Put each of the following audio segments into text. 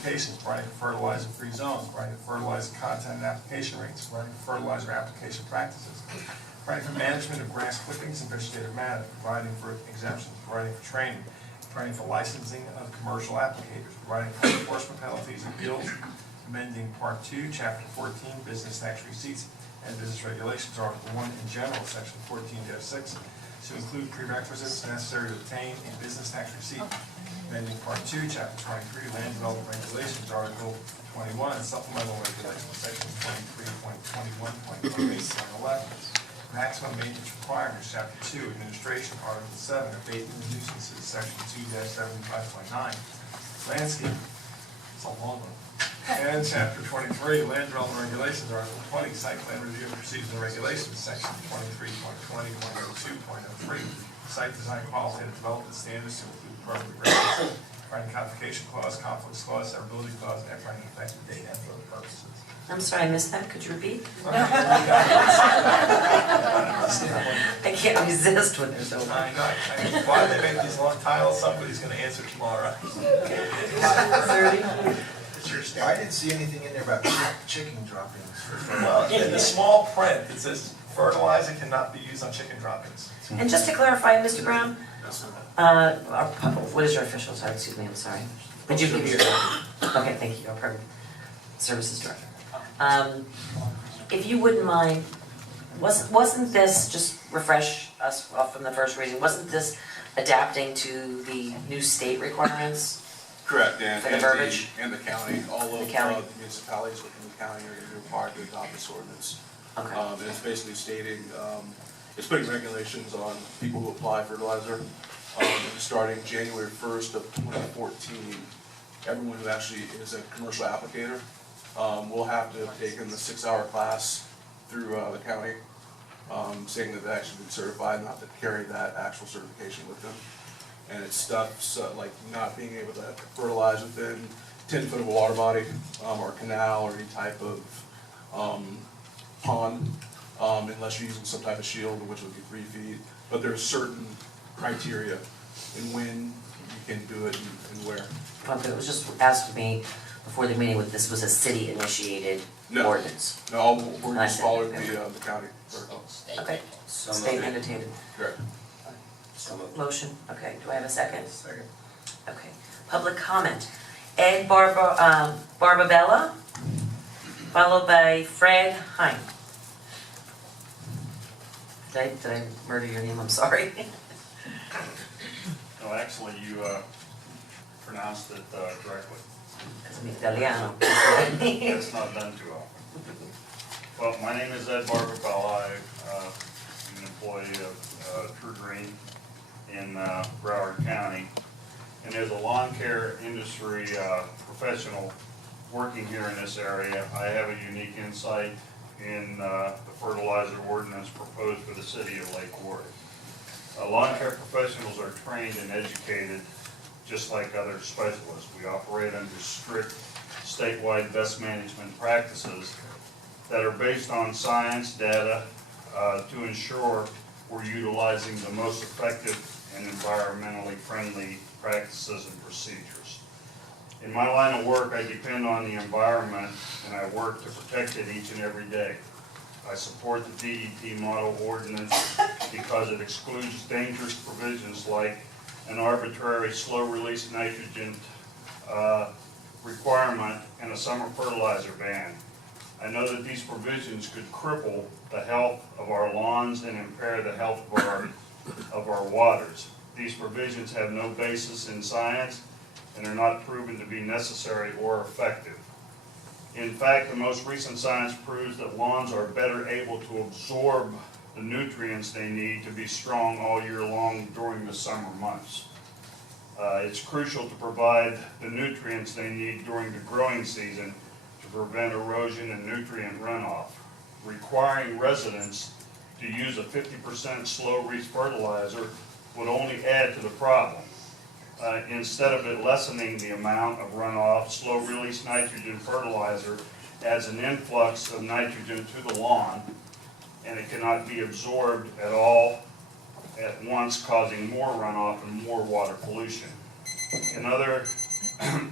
applications, providing for fertilizer-free zones, providing for fertilizer content and application rates, providing for fertilizer application practices, providing for management of grass clippings and vegetative matter, providing for exemptions, providing for training, providing for licensing of commercial applicators, providing for enforcement penalties and bills, amending Part 2, Chapter 14, Business Tax Receipts and Business Regulations, Article 1 in general, Section 14-6, to include prerequisites necessary to obtain a business tax receipt. Amending Part 2, Chapter 23, Land Development Regulations, Article 21, and Supplemental Regulations, Section 23.21.18.11. Maximum maintenance requirements, Chapter 2, Administration, Article 7, Abatement of Nuisances, Section 2-75.9. Landscape, it's a long one. And Chapter 23, Land Development Regulations, Article 20, Site Plan Review and Procedures and Regulations, Section 23.20.02.03, Site Design Qualitative Development Standards to include appropriate regulations, providing codification clause, conflicts clause, severability clause, and providing effective date and for other purposes. I'm sorry, I missed that. Could you repeat? I can't resist when there's so long. I know. Why do they make these long titles? Somebody's going to answer tomorrow. 30. I didn't see anything in there about chicken droppings. Well, in the small print, it says fertilizer cannot be used on chicken droppings. And just to clarify, Mr. Brown, what is your official title? Excuse me, I'm sorry. Would you give your, okay, thank you, our Public Services Director. If you wouldn't mind, wasn't this, just refresh us off from the first reading, wasn't this adapting to the new state requirements? Correct, and For the verbiage? and the county, all of The county. the municipalities within the county are going to be required to adopt this ordinance. Okay. And it's basically stating, it's putting regulations on people who apply fertilizer. Starting January 1st of 2014, everyone who actually is a commercial applicator will have to have taken the 6-hour class through the county, saying that they actually been certified and have to carry that actual certification with them. And it's stuff like not being able to fertilize within 10 foot of a water body or canal or any type of pond, unless you're using some type of shield, which would be 3 feet. But there's certain criteria in when you can do it and where. Okay, it was just asked me before the meeting if this was a city-initiated ordinance. No, we're I just see. following the county. Okay, So state moved. mandated. Correct. So moved. Motion, okay, do I have a second? Second. Okay, public comment. Ed Barbabella, followed by Fred Hine. Did I murder your name? I'm sorry. No, actually, you pronounced it correctly. It's mi Italiano. It's not done too often. Well, my name is Ed Barbabella. I'm an employee of True Green in Broward County. And as a lawn care industry professional working here in this area, I have a unique insight in the fertilizer ordinance proposed for the city of Lake Worth. Lawn care professionals are trained and educated just like other specialists. We operate under strict statewide best management practices that are based on science data to ensure we're utilizing the most effective and environmentally friendly practices and procedures. In my line of work, I depend on the environment and I work to protect it each and every day. I support the DEP model ordinance because it excludes dangerous provisions like an arbitrary slow-release nitrogen requirement and a summer fertilizer ban. I know that these provisions could cripple the health of our lawns and impair the health of our waters. These provisions have no basis in science and are not proven to be necessary or effective. In fact, the most recent science proves that lawns are better able to absorb the nutrients they need to be strong all year long during the summer months. It's crucial to provide the nutrients they need during the growing season to prevent erosion and nutrient runoff. Requiring residents to use a 50% slow-release fertilizer would only add to the problem. Instead of it lessening the amount of runoff, slow-release nitrogen fertilizer adds an influx of nitrogen to the lawn, and it cannot be absorbed at all at once, causing more runoff and more water pollution.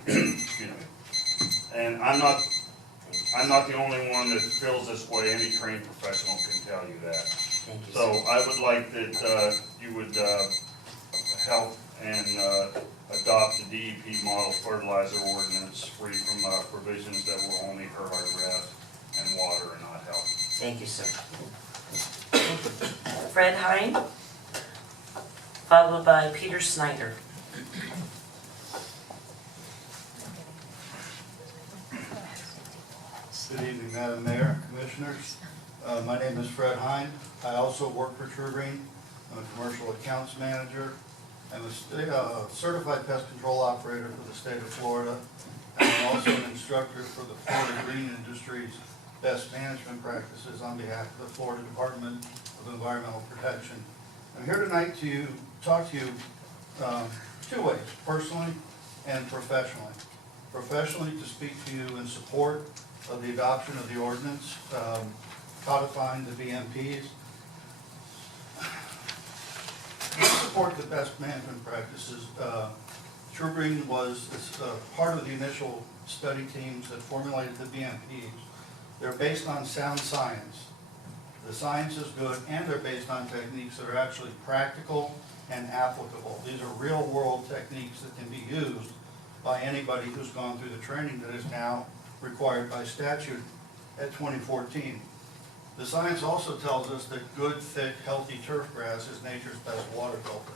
Excuse me. And I'm not the only one that feels this way. Any trained professional can tell you that. Thank you, So sir. I would like that you would help and adopt the DEP model fertilizer ordinance free from provisions that will only hurt our grass and water and not help. Thank you, sir. Fred Hine, followed by Peter Snyder. Good evening, Madam Mayor, Commissioners. My name is Fred Hine. I also work for True Green. I'm a commercial accounts manager. I'm a certified pest control operator for the state of Florida. And I'm also an instructor for the Florida Green Industry's best management practices on behalf of the Florida Department of Environmental Protection. I'm here tonight to talk to you two ways, personally and professionally. Professionally, to speak to you in support of the adoption of the ordinance codifying the BMPs. To support the best management practices, True Green was part of the initial study teams that formulated the BMPs. They're based on sound science. The science is good, and they're based on techniques that are actually practical and applicable. These are real-world techniques that can be used by anybody who's gone through the training that is now required by statute at 2014. The science also tells us that good, thick, healthy turf grass is nature's best water filter.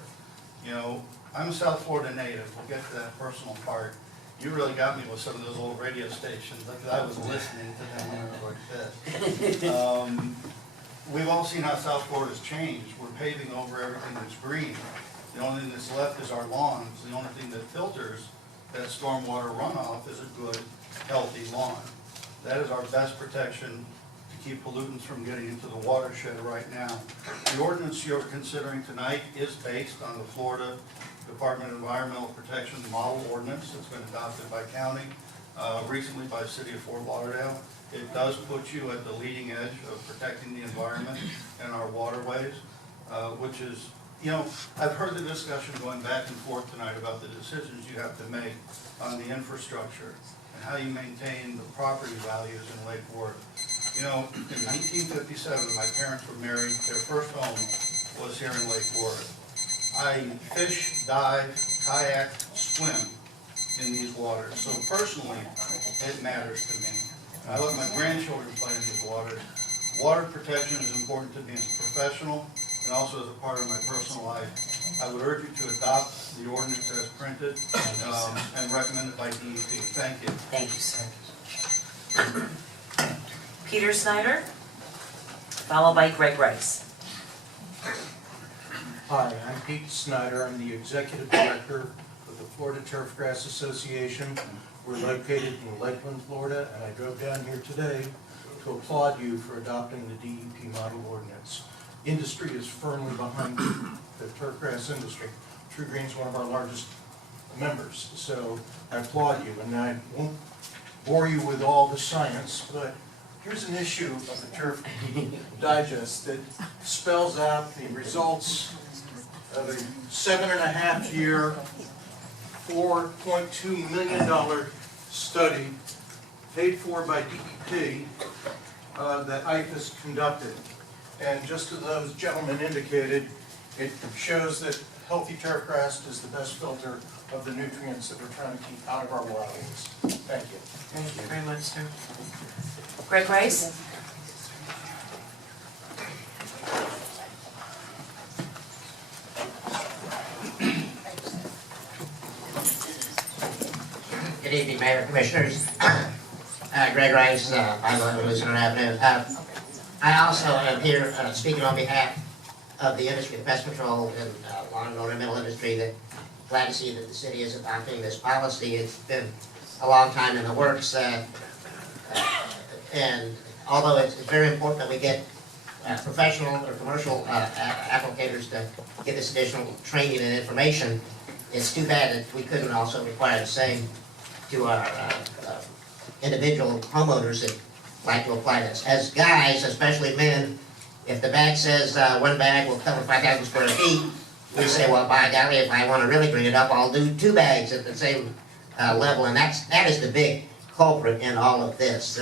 You know, I'm a South Florida native. We'll get to that personal part. You really got me with some of those old radio stations. Like I was listening to them when I was like this. We've all seen how South Florida's changed. We're paving over everything that's green. The only thing that's left is our lawns. The only thing that filters that stormwater runoff is a good, healthy lawn. That is our best protection to keep pollutants from getting into the watershed right now. The ordinance you're considering tonight is based on the Florida Department of Environmental Protection model ordinance that's been adopted by county, recently by the city of Fort Lauderdale. It does put you at the leading edge of protecting the environment and our waterways, which is, you know, I've heard the discussion going back and forth tonight about the decisions you have to make on the infrastructure and how you maintain the property values in Lake Worth. You know, in 1957, my parents were married. Their first home was here in Lake Worth. I fish, dive, kayak, swim in these waters. So personally, it matters to me. I let my grandchildren play in these waters. Water protection is important to me as a professional and also as a part of my personal life. I would urge you to adopt the ordinance as printed and recommended by DEP. Thank you. Thank you, sir. Peter Snyder, followed by Greg Rice. Hi, I'm Pete Snyder. I'm the Executive Director of the Florida Turfgrass Association. We're located in Lakeland, Florida, and I drove down here today to applaud you for adopting the DEP model ordinance. Industry is firmly behind the turfgrass industry. True Green's one of our largest members, so I applaud you. And I won't bore you with all the science, but here's an issue of the Turf Digest that spells out the results of a 7.5-year, $4.2 million study paid for by DEP that IFAS conducted. And just as those gentlemen indicated, it shows that healthy turfgrass is the best filter of the nutrients that we're trying to keep out of our waterways. Thank you. Thank you very much, sir. Greg Rice? Good evening, Mayor, Commissioners. Greg Rice, 511 Listener Avenue. I also am here speaking on behalf of the industry, the pest control and lawn and ornamental industry. That glad to see that the city is adopting this policy. It's been a long time in the works, and although it's very important that we get professional or commercial applicators to get this additional training and information, it's too bad that we couldn't also require the same to our individual homeowners that like to apply this. As guys, especially men, if the bag says one bag will cover 5,000 square feet, we say, well, by golly, if I want to really bring it up, I'll do 2 bags at the same level, and that is the big culprit in all of this.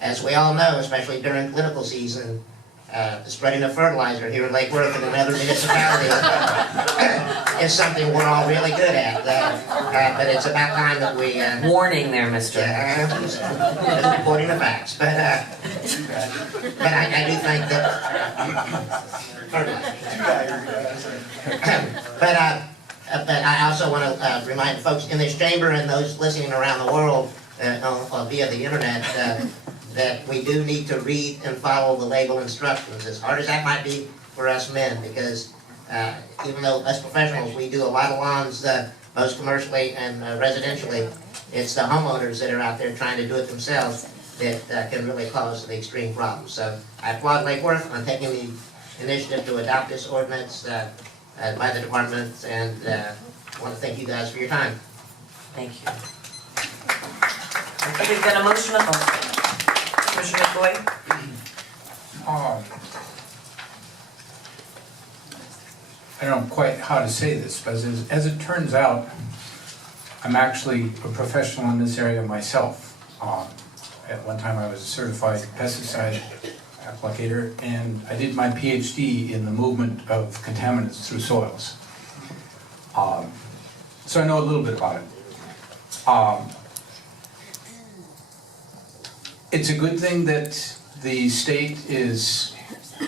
As we all know, especially during political season, the spreading of fertilizer here in Lake Worth and in other municipalities is something we're all really good at. But it's about time that we... Warning there, mister. just reporting the facts. But I do think that... But I also want to remind folks in this chamber and those listening around the world via the internet that we do need to read and follow the label instructions, as hard as that might be for us men, because even though us professionals, we do a lot of lawns, both commercially and residentially, it's the homeowners that are out there trying to do it themselves that can really cause the extreme problems. So I applaud Lake Worth on taking the initiative to adopt this ordinance by the department, and want to thank you guys for your time. Thank you. Okay, we've got a motion on the floor. Commissioner McCoy? I don't know quite how to say this, but as it turns out, I'm actually a professional in this area myself. At one time I was a certified pesticide applicator, and I did my PhD in the movement of contaminants through soils. So I know a little bit about it. It's a good thing that the state is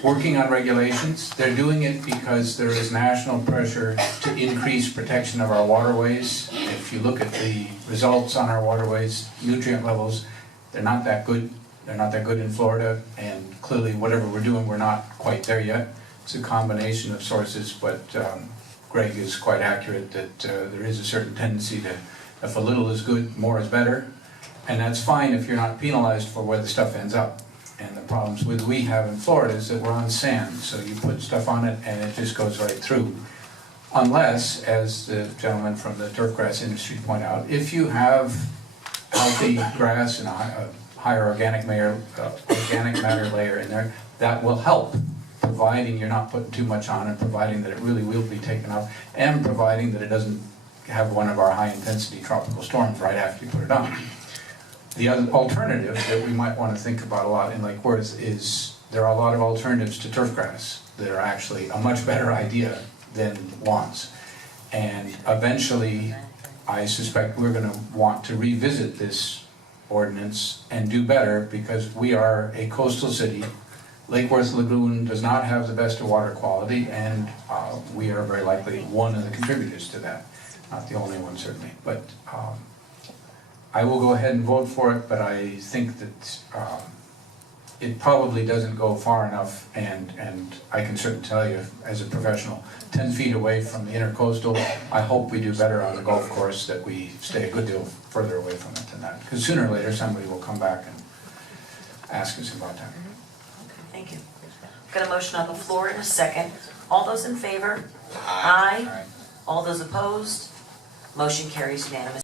working on regulations. They're doing it because there is national pressure to increase protection of our waterways. If you look at the results on our waterways, nutrient levels, they're not that good. They're not that good in Florida, and clearly whatever we're doing, we're not quite there yet. It's a combination of sources, but Greg is quite accurate that there is a certain tendency to, if a little is good, more is better. And that's fine if you're not penalized for where the stuff ends up. And the problems we have in Florida is that we're on sand, so you put stuff on it and it just goes right through. Unless, as the gentleman from the turfgrass industry point out, if you have healthy grass and a higher organic matter layer in there, that will help, providing you're not putting too much on it, providing that it really will be taken up, and providing that it doesn't have one of our high-intensity tropical storms right after you put it on. The other alternative that we might want to think about a lot in Lake Worth is there are a lot of alternatives to turfgrass that are actually a much better idea than lawns. And eventually, I suspect we're going to want to revisit this ordinance and do better, because we are a coastal city. Lake Worth Lagoon does not have the best of water quality, and we are very likely one of the contributors to that. Not the only one, certainly, but I will go ahead and vote for it, but I think that it probably doesn't go far enough, and I can certainly tell you, as a professional, 10 feet away from the intercoastal, I hope we do better on the golf course, that we stay a good deal further away from it than that. Because sooner or later, somebody will come back and ask us about that. Thank you. Got a motion on the floor in a second. All those in favor? Aye. All those opposed? Motion carries unanimously.